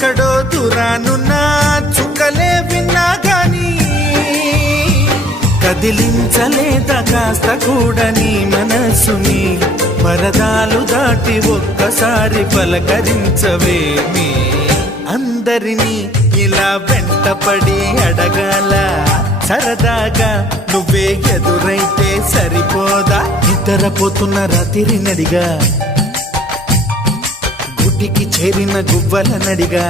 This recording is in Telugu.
ఎక్కడో దూరానున్నా చుక్కలే విన్నా గాని కదిలించలేదా కాస్త కూడా నీ మనసుని పరదాలు దాటి ఒక్కసారి పలకరించవేమి అందరినీ ఇలా వెంటపడి అడగాల సరదాగా నువ్వే ఎదురైతే సరిపోదా నిద్రపోతున్న రాత్రి నడిగా గుటికి చేరిన గువ్వల నడిగా